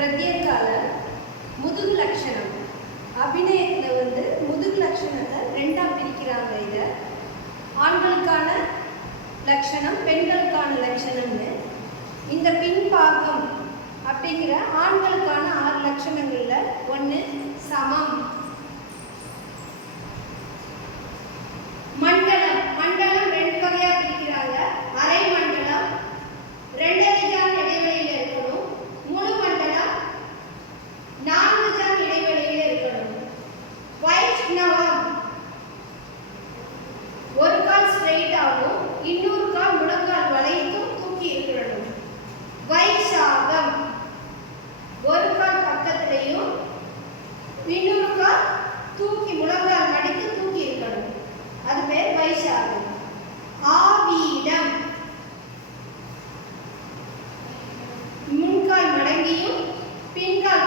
பிரத்யேகால முதுகு லட்சணம் அபிநயத்தில் வந்து முதுகு லட்சணத்தை ரெண்டாக பிரிக்கிறாங்க. இதை ஆண்களுக்கான லட்சணம், பெண்களுக்கான லட்சணம்னு. இந்த பின்பாகம் அப்படிங்கிற ஆண்களுக்கான 6 லட்சணங்களில் ஒன்று சமம். மண்டலம், மண்டலம் 2 வகையாக பிரிக்கிறாங்க. அரை மண்டலம் 2 ஜான் இடைவெளியில் இருக்கணும். முழு மண்டலம் 4 ஜான் இடைவெளியில் இருக்கணும். வைஷ்ணவம் ஒரு கால் ஸ்ட்ரெயிட் ஆகும், இன்னொரு கால் முழங்கால் வளைத்தும் தூக்கி இருக்கணும். வைசாகம் ஒரு கால் பக்கத்திலையும் இன்னொரு கால் தூக்கி முழங்கால் மடித்து தூக்கி இருக்கணும். அது பேர் வைசாகம். ஆவீடம் முன்கால் மடங்கியும் பின்கால்